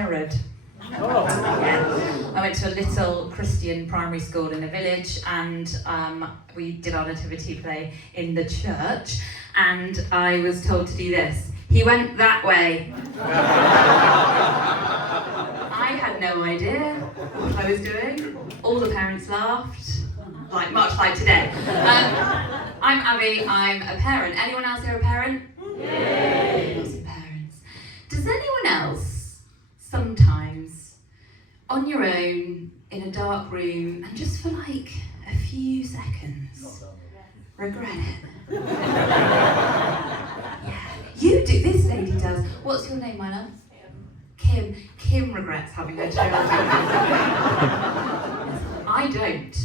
Herod. Yeah. I went to a little Christian primary school in a village, and we did our nativity play in the church, and I was told to do this. He went that way. I had no idea what I was doing. All the parents laughed, much like today. I'm Abby, I'm a parent. Anyone else here a parent? Yay! Lots of parents. Does anyone else sometimes, on your own, in a dark room, and just for a few seconds, regret it? Yeah, you do. This lady does. What's your name, my love? Kim. Kim regrets having her children. I don't.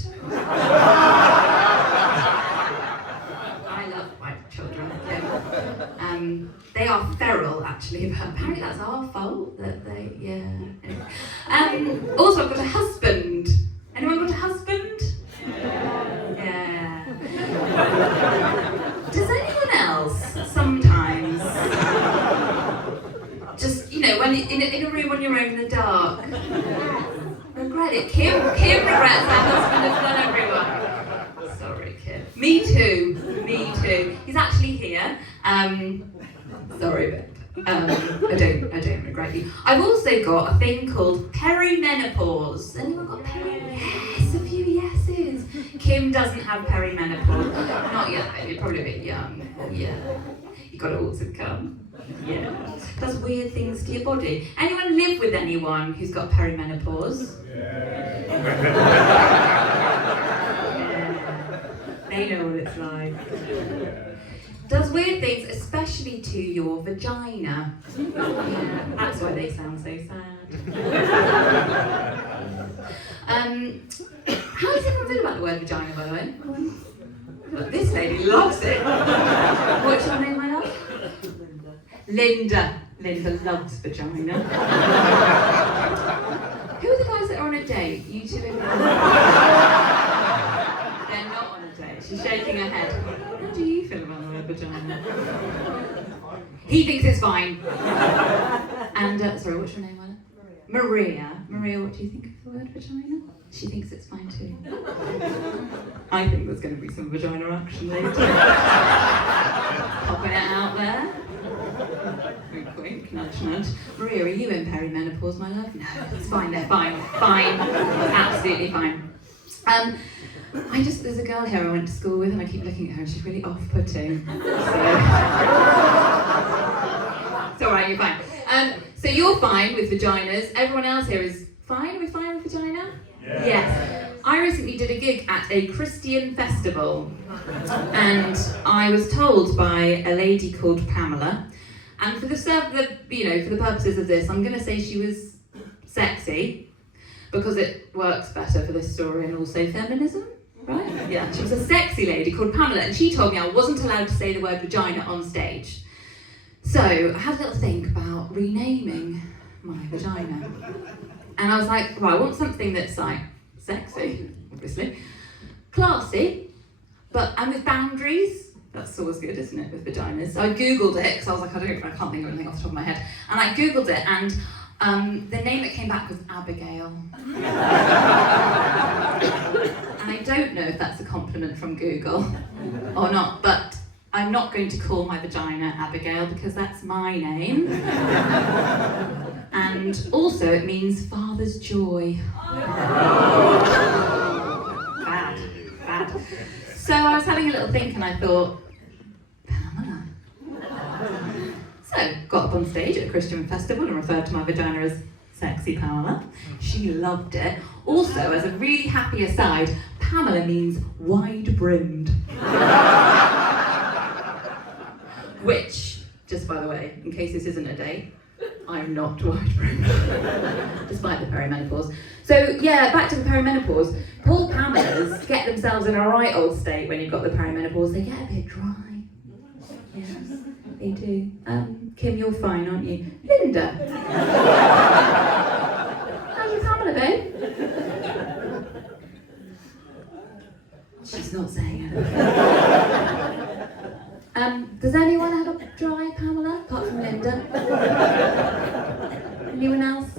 I love my children. They are feral, actually, but apparently that's our fault that they, yeah. Also, I've got a husband. Anyone got a husband? Yeah. Does anyone else sometimes just, when in a room on your own in the dark, regret it? Kim regrets her husband has done everyone. Sorry, Kim. Me too. He's actually here. Sorry, but I don't regret you. I've also got a thing called perimenopause. Anyone got Yes, a few yeses. Kim doesn't have perimenopause. Not yet, baby. Probably a bit young. Yeah. You got it all to come. Yeah. Does weird things to your body. Anyone live with anyone who's got perimenopause? Yeah. They know what it's like. Does weird things, especially to your vagina. Yeah, that's why they sound so sad. How does everyone feel about the word vagina, by the way? This lady loves it. What's your name, my love? Linda. Linda loves vagina. Who are the guys that are on a date? You two in They're not on a date. She's shaking her head. How do you feel about the word vagina? He thinks it's fine. And, sorry, what's your name, Anna? Maria. Maria, what do you think of the word vagina? She thinks it's fine too. I think there's going to be some vagina action later. Popping it out there. Wink, wink, nudge, nudge. Maria, are you in perimenopause, my love? No, it's fine, they're fine. Fine. Absolutely fine. There's a girl here I went to school with, and I keep looking at her, and she's really off-putting. It's alright, you're fine. So you're fine with vaginas. Everyone else here is fine? Are we fine with vagina? Yeah. Yes. I recently did a gig at a Christian festival, and I was told by a lady called Pamela, and for the purposes of this, I'm going to say she was sexy, because it works better for this story, and also feminism, right? Yeah, she was a sexy lady called Pamela, and she told me I wasn't allowed to say the word vagina on stage. So I had a little think about renaming my vagina. And I was like, well, I want something that's sexy, obviously, classy, and with boundaries. That's always good, isn't it, with vaginas? So I Googled it, because I was like, I can't think of anything off the top of my head. And I Googled it, and the name that came back was Abigail. And I don't know if that's a compliment from Google or not, but I'm not going to call my vagina Abigail, because that's my name. And also it means father's joy. Bad. So I was having a little think, and I thought, Pamela. So got up on stage at a Christian festival and referred to my vagina as Sexy Pamela. She loved it. Also, as a really happy aside, Pamela means wide-brimmed. Which, just by the way, in case this isn't a date, I'm not wide-brimmed, despite the perimenopause. So yeah, back to the perimenopause. Poor Pamelas get themselves in a right old state when you've got the perimenopause. They get a bit dry. Yeah, they do. Kim, you're fine, aren't you? Linda. How's your Pamela, babe? She's not saying anything. Does anyone have a dry Pamela, apart from Linda? Anyone else?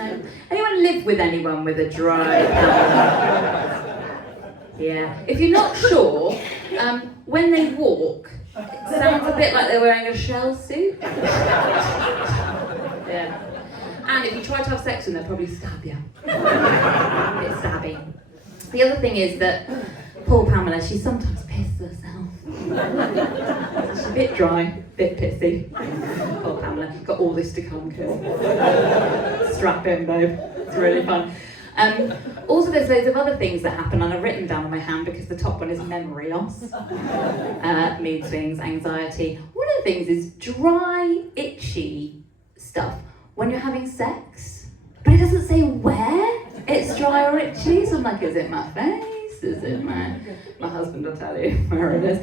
No. Anyone live with anyone with a dry Pamela? Yeah. If you're not sure, when they walk, it sounds a bit like they're wearing a shell suit. Yeah. And if you try to have sex with them, they'll probably stab you. It's stabby. The other thing is that poor Pamela, she sometimes pisses herself. She's a bit dry, a bit pissy. Poor Pamela, got all this to come, kids. Strap in, babe. It's really fun. Also, there's loads of other things that happen, and I've written down on my hand because the top one is memory loss, mood swings, anxiety. One of the things is dry, itchy stuff when you're having sex, but it doesn't say where it's dry or itchy. So I'm like, is it my face? Is it my husband will tell you where it is.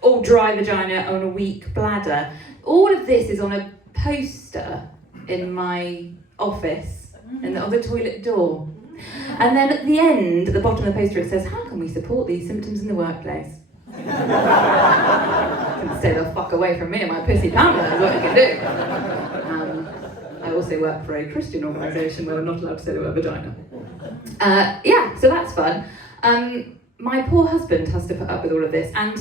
Or dry vagina on a weak bladder. All of this is on a poster in my office. On the toilet door. And then at the end, at the bottom of the poster, it says, how can we support these symptoms in the workplace? Stay the fuck away from me and my pissy Pamela is what you can do. I also work for a Christian organisation where we're not allowed to say the word vagina. Yeah, so that's fun. My poor husband has to put up with all of this, and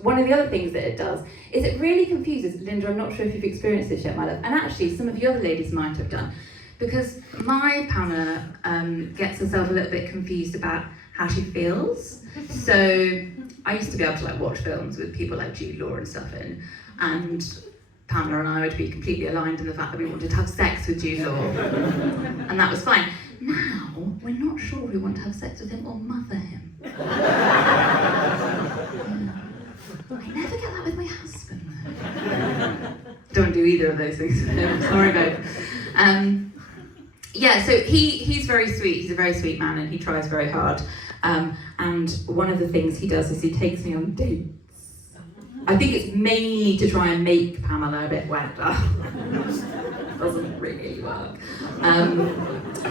one of the other things that it does is it really confuses, Linda, I'm not sure if you've experienced this yet, my love, and actually some of you other ladies might have done, because my Pamela gets herself a little bit confused about how she feels. So I used to be able to watch films with people like Jude Law and stuff in, and Pamela and I would be completely aligned in the fact that we wanted to have sex with Jude Law, and that was fine. Now, we're not sure we want to have sex with him or mother him. I never get that with my husband, though. Don't do either of those things. I'm sorry, babe. Yeah, so he's very sweet. He's a very sweet man, and he tries very hard. And one of the things he does is he takes me on dates. I think it's mainly to try and make Pamela a bit wetter. Doesn't really work.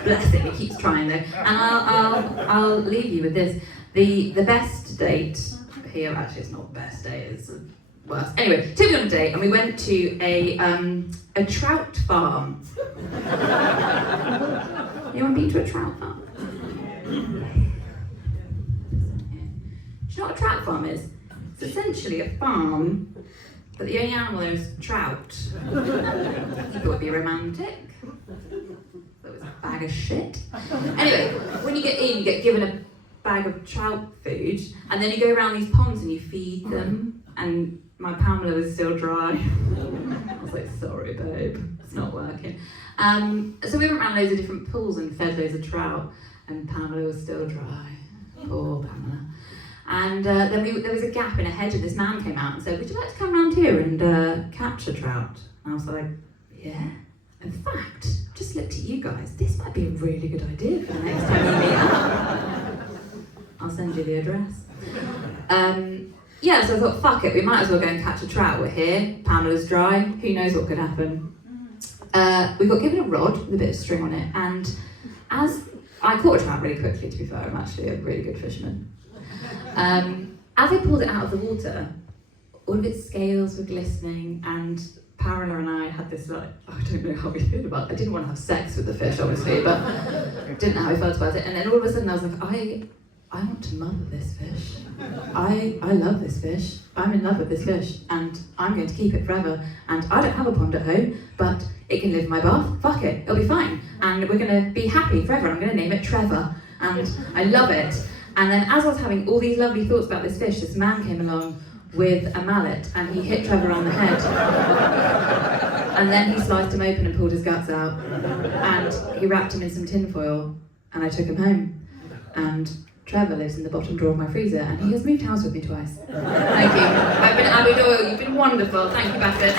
Bless him, he keeps trying though. And I'll leave you with this. The best date here, actually it's not the best date, it's the worst. Anyway, took me on a date and we went to a trout farm. Anyone been to a trout farm? Do you know what a trout farm is? It's essentially a farm, but the only animal there is trout. You thought it would be romantic. That was a bag of shit. Anyway, when you get in, you get given a bag of trout food, and then you go around these ponds and you feed them, and my Pamela was still dry. I was like, sorry babe, it's not working. So we went around loads of different pools and fed loads of trout, and Pamela was still dry. Poor Pamela. And then there was a gap in a hedge, and this man came out and said, would you like to come around here and catch a trout? And I was like, yeah. In fact, just looked at you guys, this might be a really good idea for the next time you meet up. I'll send you the address. Yeah, so I thought, fuck it, we might as well go and catch a trout. We're here, Pamela's dry, who knows what could happen. We got given a rod with a bit of string on it, and as I caught a trout really quickly, to be fair, I'm actually a really good fisherman. As I pulled it out of the water, all of its scales were glistening, and Pamela and I had this I don't know how we feel about it. I didn't want to have sex with the fish, obviously, but didn't know how I felt about it. And then all of a sudden I was like, I want to mother this fish. I love this fish. I'm in love with this fish, and I'm going to keep it forever. And I don't have a pond at home, but it can live in my bath. Fuck it, it'll be fine. And we're going to be happy forever. I'm going to name it Trevor, and I love it. And then as I was having all these lovely thoughts about this fish, this man came along with a mallet and he hit Trevor on the head. And then he sliced him open and pulled his guts out. And he wrapped him in some tin foil, and I took him home. And Trevor lives in the bottom drawer of my freezer, and he has moved house with me twice. Thank you. I've been Abby Doyle, you've been wonderful. Thank you, Bassett.